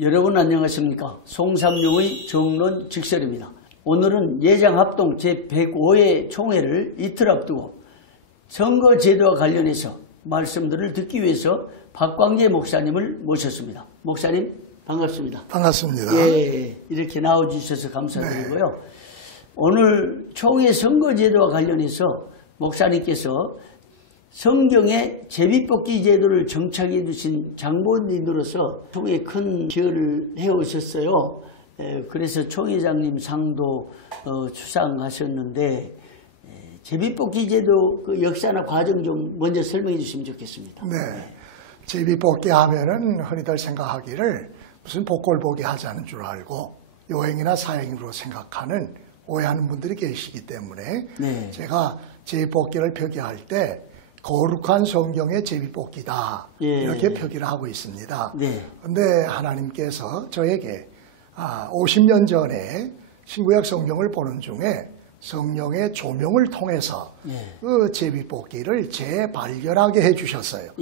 여러분 안녕하십니까? 송삼룡의 정론 직설입니다. 오늘은 예장합동 제105회 총회를 이틀 앞두고 선거제도와 관련해서 말씀들을 듣기 위해서 박광재 목사님을 모셨습니다. 목사님 반갑습니다. 반갑습니다. 예, 이렇게 나와주셔서 감사드리고요. 오늘 총회 선거제도와 관련해서 목사님께서 성경의 제비뽑기 제도를 정착해 주신 장본인으로서 총회에 큰 기여를 해오셨어요. 그래서 총회장님 상도 수상하셨는데 제비뽑기 제도 그 역사나 과정 좀 먼저 설명해 주시면 좋겠습니다. 네, 제비뽑기 하면은 흔히들 생각하기를 무슨 복골복이 하자는 줄 알고 요행이나 사행으로 생각하는 오해하는 분들이 계시기 때문에 제가 제비뽑기를 표기할 때 거룩한 성경의 제비뽑기다 이렇게 표기를 하고 있습니다. 그런데 하나님께서 저에게 50년 전에 신구약 성경을 보는 중에 성령의 조명을 통해서 그 제비뽑기를 재발견하게 해주셨어요.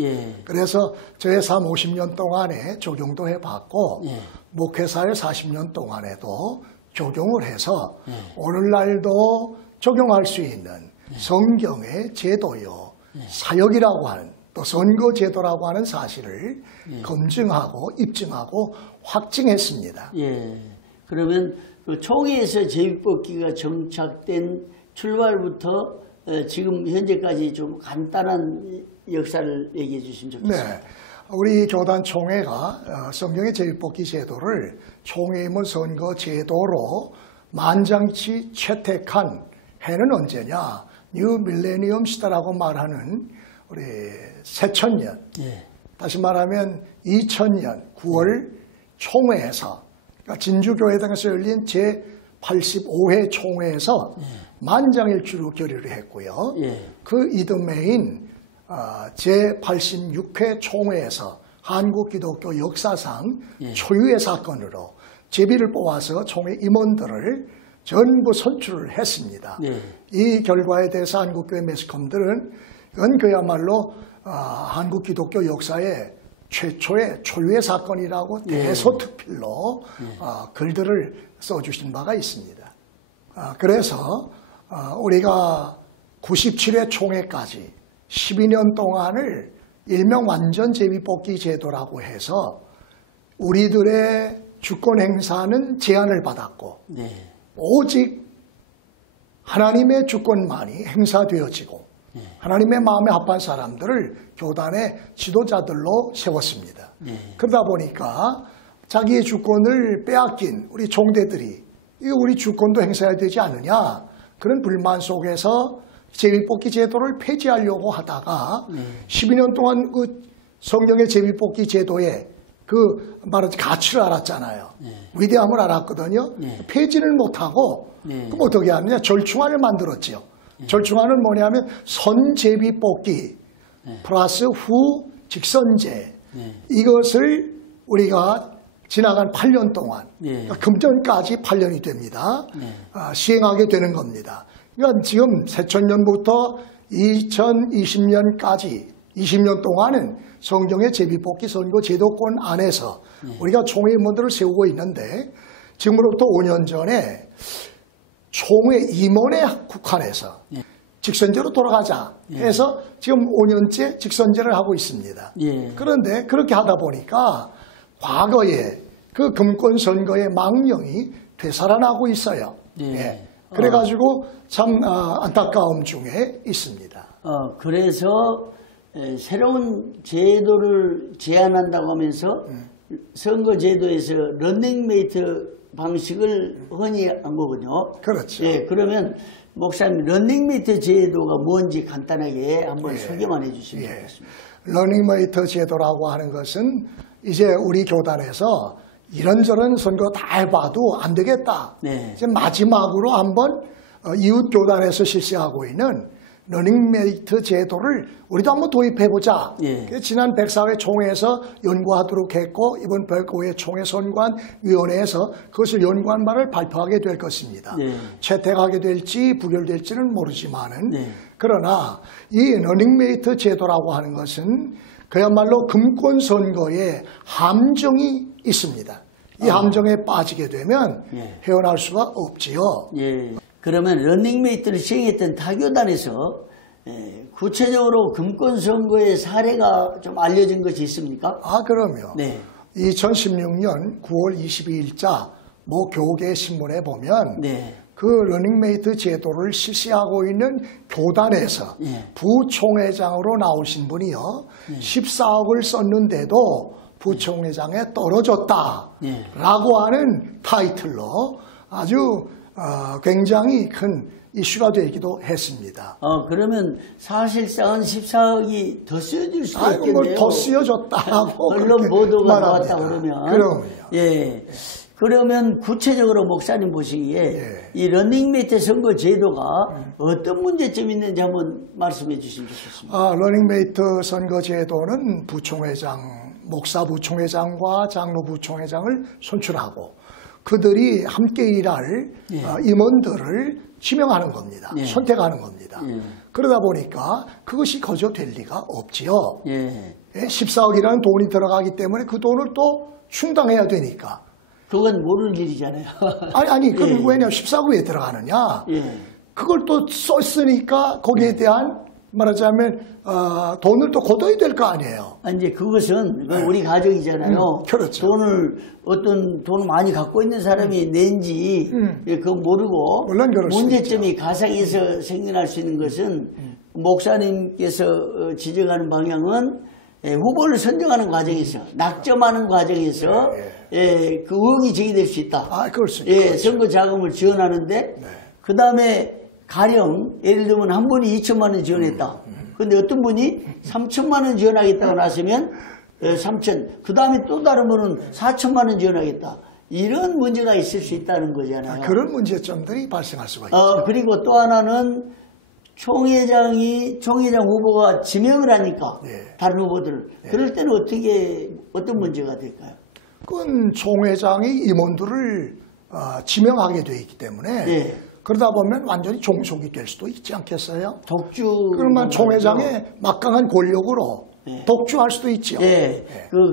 그래서 저의 삶 50년 동안에 적용도 해봤고 목회사의 40년 동안에도 적용을 해서 오늘날도 적용할 수 있는 성경의 제도요 사역이라고 하는 또 선거제도라고 하는 사실을 검증하고 입증하고 확증했습니다. 그러면 그 총회에서 제비뽑기가 정착된 출발부터 지금 현재까지 좀 간단한 역사를 얘기해 주시면 좋겠습니다. 네, 우리 교단 총회가 성경의 제비뽑기 제도를 총회임은 선거 제도로 만장치 채택한 해는 언제냐? 뉴 밀레니엄 시대라고 말하는 우리 새천년, 다시 말하면 2000년 9월 총회에서 그러니까 진주교회 등에서 열린 제85회 총회에서 만장일치로 결의를 했고요. 그 이듬해인 제86회 총회에서 한국 기독교 역사상 초유의 사건으로 제비를 뽑아서 총회 임원들을 전부 선출을 했습니다. 이 결과에 대해서 한국교회 매스컴들은 이건 그야말로 한국 기독교 역사의 최초의 초유의 사건이라고 대서특필로 글들을 써주신 바가 있습니다. 그래서 우리가 97회 총회까지 12년 동안을 일명 완전 제비뽑기 제도라고 해서 우리들의 주권 행사는 제한을 받았고 오직 하나님의 주권만이 행사되어지고 하나님의 마음에 합한 사람들을 교단의 지도자들로 세웠습니다. 그러다 보니까 자기의 주권을 빼앗긴 우리 총대들이 이거 우리 주권도 행사해야 되지 않느냐 그런 불만 속에서 제비뽑기 제도를 폐지하려고 하다가 12년 동안 그 성경의 제비뽑기 제도에 그 말하지 가치를 알았잖아요. 위대함을 알았거든요. 폐지를 못하고 그럼 어떻게 하느냐? 절충안을 만들었지요. 절충안은 뭐냐면 선제비뽑기 플러스 후 직선제 이것을 우리가 지나간 8년 동안 그러니까 금전까지 8년이 됩니다. 시행하게 되는 겁니다. 그러니까 지금 새천년부터 2020년까지 20년 동안은 성경의 제비뽑기 선거 제도권 안에서 우리가 총회 임원들을 세우고 있는데 지금으로부터 5년 전에 총회 임원에 국한해서 직선제로 돌아가자 해서 지금 5년째 직선제를 하고 있습니다. 그런데 그렇게 하다 보니까 과거에 그 금권 선거의 망령이 되살아나고 있어요. 그래가지고 참 안타까움 중에 있습니다. 그래서 새로운 제도를 제안한다고 하면서 선거제도에서 런닝메이트 방식을 흔히 한 거군요. 그렇죠. 그러면 목사님 런닝메이트 제도가 뭔지 간단하게 한번 소개만 해주시면 좋겠습니다. 런닝메이트 제도라고 하는 것은 이제 우리 교단에서 이런저런 선거 다 해봐도 안 되겠다. 이제 마지막으로 한번 이웃 교단에서 실시하고 있는 러닝메이트 제도를 우리도 한번 도입해보자. 지난 104회 총회에서 연구하도록 했고 이번 105회 총회 선관위원회에서 그것을 연구한 바를 발표하게 될 것입니다. 채택하게 될지 부결될지는 모르지만은 그러나 이 러닝메이트 제도라고 하는 것은 그야말로 금권 선거에 함정이 있습니다. 이 함정에 빠지게 되면 예. 헤어날 수가 없지요. 예. 그러면 런닝메이트를 시행했던 타교단에서 구체적으로 금권 선거의 사례가 좀 알려진 것이 있습니까? 아, 그럼요. 네. 2016년 9월 22일자 모 교계 신문에 보면 네. 그 러닝메이트 제도를 실시하고 있는 교단에서 예. 부총회장으로 나오신 분이요. 14억을 썼는데도 부총회장에 떨어졌다라고 예. 하는 타이틀로 아주 굉장히 큰 이슈가 되기도 했습니다. 그러면 사실상은 14억이 더 쓰여질 수도 아이고, 있겠네요. 뭘 더 쓰여졌다고 언론 보도가 말합니다. 나왔다 그러면. 그럼요. 예. 그러면 구체적으로 목사님 보시기에 예. 이 러닝메이트 선거 제도가 어떤 문제점이 있는지 한번 말씀해 주시면 좋겠습니다. 러닝메이트 선거 제도는 부총회장, 목사 부총회장과 장로 부총회장을 선출하고 그들이 함께 일할 예. 임원들을 지명하는 겁니다. 예. 선택하는 겁니다. 예. 그러다 보니까 그것이 거저 될 리가 없지요. 예. 14억이라는 돈이 들어가기 때문에 그 돈을 또 충당해야 되니까. 그건 모르는 일이잖아요. 아니, 그럼 예. 왜냐면 14억 왜 들어가느냐? 예. 그걸 또 썼으니까 거기에 대한 말하자면 돈을 또 걷어야 될 거 아니에요. 이제 그것은 우리 가정이잖아요. 그렇죠. 어떤 돈을 많이 갖고 있는 사람이 낸지 그거 모르고 물론 그럴 수 문제점이 가상에서 생겨날 수 있는 것은 목사님께서 지적하는 방향은 후보를 선정하는 과정에서 낙점하는 과정에서 그 의혹이 제기될 수 있다. 그럴 수 있죠. 선거 자금을 지원하는데 그 다음에 가령 예를 들면 한 분이 2천만 원 지원했다. 근데 어떤 분이 3천만 원 지원하겠다고 나서면 3천, 그 다음에 또 다른 분은 4천만 원 지원하겠다. 이런 문제가 있을 수 있다는 거잖아요. 그런 문제점들이 발생할 수가 있죠. 그리고 또 하나는 총회장 후보가 지명을 하니까 다른 후보들을 그럴 때는 어떤 문제가 될까요? 그건 총회장이 임원들을 지명하게 돼 있기 때문에 그러다 보면 완전히 종속이 될 수도 있지 않겠어요? 그러면 총회장의 막강한 권력으로 독주할 수도 있죠.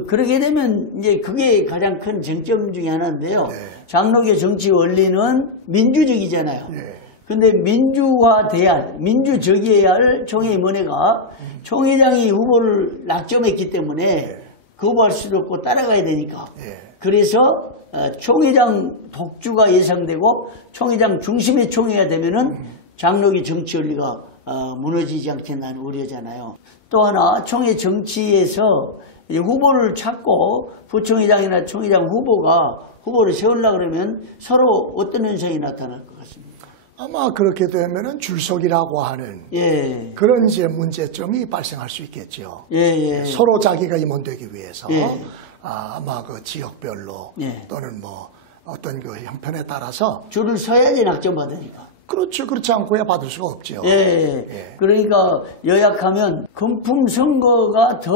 그러게 되면 이제 그게 가장 큰 쟁점 중에 하나인데요. 장로교 정치 원리는 민주적이잖아요. 근데 민주적이어야 할 총회임원회가 총회장이 후보를 낙점했기 때문에 거부할 수도 없고 따라가야 되니까. 그래서 총회장 독주가 예상되고 총회장 중심의 총회가 되면은 장로교 정치 원리가 무너지지 않겠다는 우려잖아요. 또 하나 총회 정치에서 후보를 찾고 부총회장이나 총회장 후보가 후보를 세우려고 그러면 서로 어떤 현상이 나타날 것 같습니다. 아마 그렇게 되면은 줄서기라고 하는 그런 이제 문제점이 발생할 수 있겠죠. 서로 자기가 임원되기 위해서 아마 그 지역별로 또는 뭐 어떤 그 형편에 따라서 줄을 서야지 낙점받으니까. 그렇죠. 그렇지 않고야 받을 수가 없죠. 그러니까 요약하면 금품 선거가 더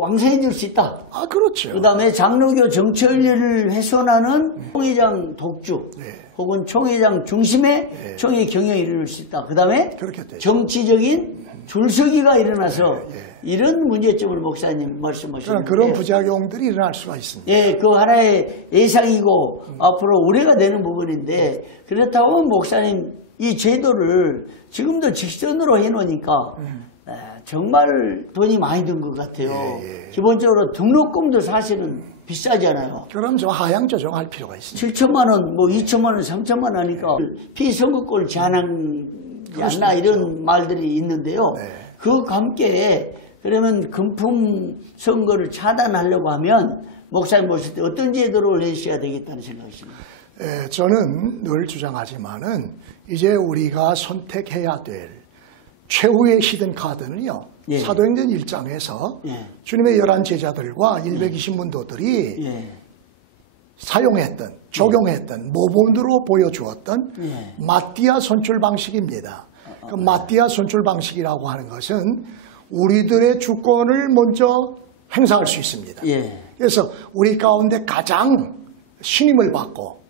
왕성해질 수 있다. 그렇죠. 그다음에 장로교 정치 원리를 훼손하는 총회장 독주 혹은 총회장 중심의 총회 경영이 이룰 수 있다. 그다음에 정치적인 줄서기가 일어나서 이런 문제점을 목사님 말씀하시는데 그런 부작용들이 일어날 수가 있습니다. 그 하나의 예상이고 앞으로 우려가 되는 부분인데 그렇다고 목사님 이 제도를 지금도 직선으로 해놓으니까 정말 돈이 많이 든 것 같아요. 기본적으로 등록금도 사실은 비싸잖아요. 그럼 좀 하향 조정할 필요가 있습니다. 7천만 원, 뭐 2천만 원, 3천만 원 하니까 피선거권을 제한하지 않나 이런 말들이 있는데요. 그와 함께 그러면 금품 선거를 차단하려고 하면 목사님 보실 때 어떤 제도를 내셔야 되겠다는 생각이십니까? 저는 늘 주장하지만은 이제 우리가 선택해야 될 최후의 히든 카드는요. 사도행전 1장에서 주님의 11 제자들과 120문도들이 사용했던, 적용했던, 모본으로 보여주었던 마띠아 선출 방식입니다. 그 마띠아 선출 방식이라고 하는 것은 우리들의 주권을 먼저 행사할 수 있습니다. 그래서 우리 가운데 가장 신임을 받고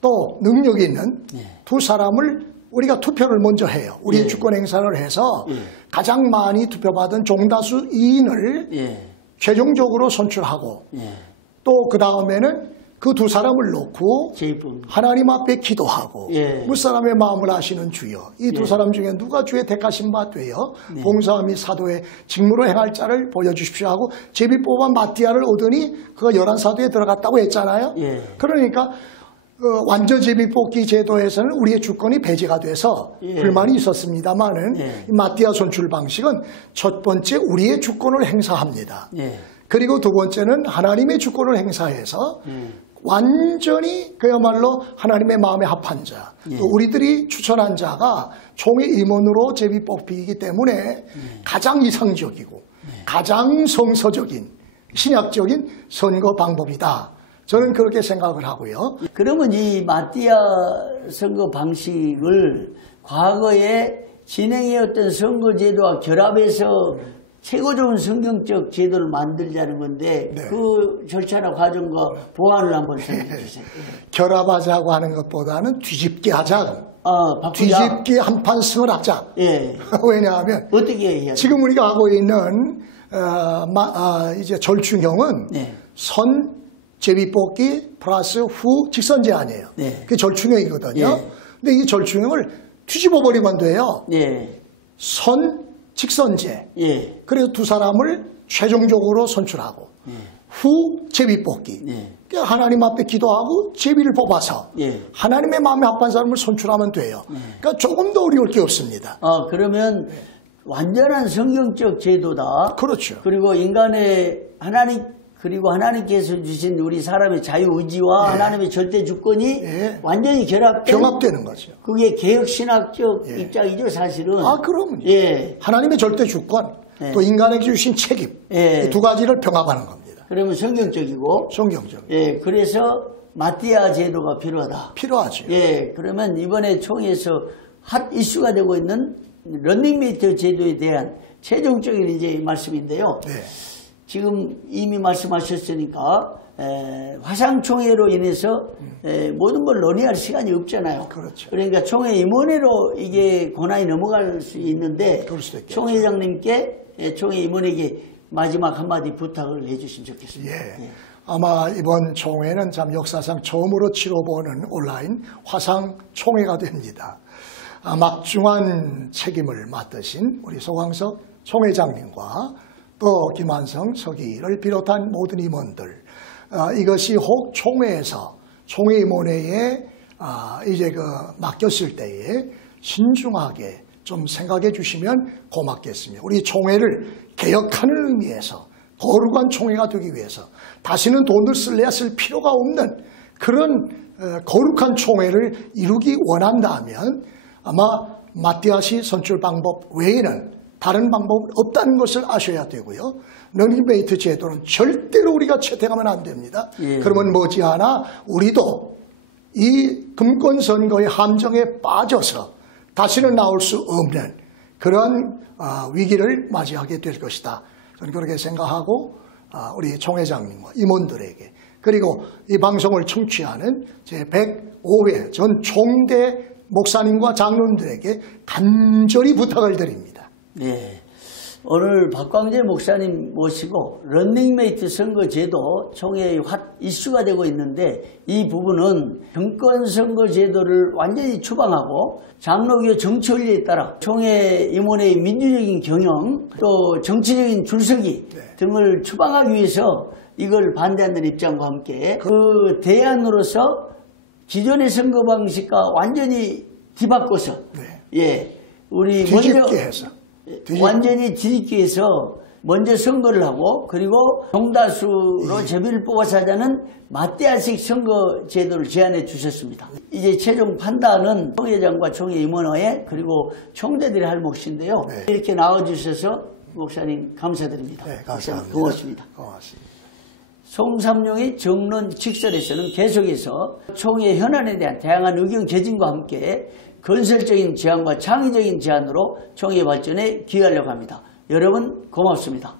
또 능력이 있는 두 사람을 우리가 투표를 먼저 해요. 우리 주권 행사를 해서 가장 많이 투표받은 종다수 2인을 최종적으로 선출하고 또 그 다음에는 그 두 사람을 놓고 제2분. 하나님 앞에 기도하고 예. 무사람의 마음을 아시는 주여, 이 두 예. 사람 중에 누가 주의 택하신 바 되어 네. 봉사와 및 사도의 직무로 행할 자를 보여주십시오 하고 제비 뽑아 마띠아를 오더니 그가 11사도에 들어갔다고 했잖아요. 예. 그러니까 완전 제비 뽑기 제도에서는 우리의 주권이 배제가 돼서 예. 불만이 있었습니다만은 예. 이 마띠아 손출 방식은 첫 번째 우리의 주권을 행사합니다. 예. 그리고 두 번째는 하나님의 주권을 행사해서 완전히 그야말로 하나님의 마음에 합한 자, 또 우리들이 추천한 자가 총회 임원으로 제비 뽑히기 때문에 가장 이상적이고 가장 성서적인 신약적인 선거 방법이다. 저는 그렇게 생각을 하고요. 그러면 이 마띠아 선거 방식을 과거에 진행해왔던 선거제도와 결합해서 최고 좋은 성경적 제도를 만들자는 건데 네. 그 절차나 과정과 보완을 한번 설명해 주세요. 결합하자고 하는 것보다는 뒤집게 하자. 바꾸자. 뒤집기 한판 승을 하자. 예. 왜냐하면 어떻게 해야 지금 우리가 하고 있는 이제 절충형은 네. 선 제비뽑기 플러스 후 직선 제한이에요. 네. 그게 절충형이거든요. 예. 근데 이 절충형을 뒤집어 버리면 돼요. 예. 선 직선제. 예. 그래서 두 사람을 최종적으로 선출하고 후 제비뽑기. 예. 그러니까 하나님 앞에 기도하고 제비를 뽑아서 예. 하나님의 마음에 합한 사람을 선출하면 돼요. 그러니까 조금 더 어려울 게 없습니다. 그러면 완전한 성경적 제도다. 그렇죠. 그리고 인간의 그리고 하나님께서 주신 우리 사람의 자유의지와 하나님의 절대 주권이 완전히 병합되는 거죠. 그게 개혁신학적 입장이죠, 사실은. 그럼요. 예. 하나님의 절대 주권, 또 인간에게 주신 책임, 이 두 가지를 병합하는 겁니다. 그러면 성경적이고. 성경적. 예, 그래서 마띠아 제도가 필요하다. 필요하죠. 예, 그러면 이번에 총회에서 핫 이슈가 되고 있는 런닝메이트 제도에 대한 최종적인 이제 말씀인데요. 네. 지금 이미 말씀하셨으니까 화상총회로 인해서 모든 걸 논의할 시간이 없잖아요. 그렇죠. 그러니까 총회 임원회로 이게 권한이 넘어갈 수 있는데 그럴 수도 있겠죠. 총회장님께 총회 임원에게 마지막 한마디 부탁을 해주시면 좋겠습니다. 예. 아마 이번 총회는 참 역사상 처음으로 치러보는 온라인 화상총회가 됩니다. 막중한 책임을 맡으신 우리 소광석 총회장님과 또 김한성 서기를 비롯한 모든 임원들, 이것이 혹 총회에서 총회 임원회에 이제 맡겼을 때에 신중하게 좀 생각해 주시면 고맙겠습니다. 우리 총회를 개혁하는 의미에서 거룩한 총회가 되기 위해서 다시는 돈을 쓸래야 쓸 필요가 없는 그런 거룩한 총회를 이루기 원한다면 아마 마띠아시 선출 방법 외에는 다른 방법은 없다는 것을 아셔야 되고요. 런닝메이트 제도는 절대로 우리가 채택하면 안 됩니다. 그러면 머지않아 우리도 이 금권 선거의 함정에 빠져서 다시는 나올 수 없는 그런 위기를 맞이하게 될 것이다. 저는 그렇게 생각하고 우리 총회장님과 임원들에게 그리고 이 방송을 청취하는 제 105회 전 총대 목사님과 장로님들에게 간절히 부탁을 드립니다. 네. 오늘 박광재 목사님 모시고 런닝메이트 선거제도 총회의 핫 이슈가 되고 있는데 이 부분은 정권선거제도를 완전히 추방하고 장로교 정치원리에 따라 총회 임원회의 민주적인 경영 또 정치적인 줄서기 등을 추방하기 위해서 이걸 반대하는 입장과 함께 그 대안으로서 기존의 선거 방식과 완전히 뒤바꿔서 우리 뒤집게 해서 완전히 뒤집기 위해서 먼저 선거를 하고 그리고 정다수로 제비를 뽑아서 하자는 마띠아식 선거 제도를 제안해 주셨습니다. 이제 최종 판단은 총회장과 총회 임원회 그리고 총대들이 할 몫인데요. 이렇게 나와주셔서 목사님 감사드립니다. 네, 감사합니다. 고맙습니다. 고맙습니다. 송삼룡의 정론 직설에서는 계속해서 총회 현안에 대한 다양한 의견 개진과 함께 건설적인 제안과 창의적인 제안으로 총회 발전에 기여하려고 합니다. 여러분 고맙습니다.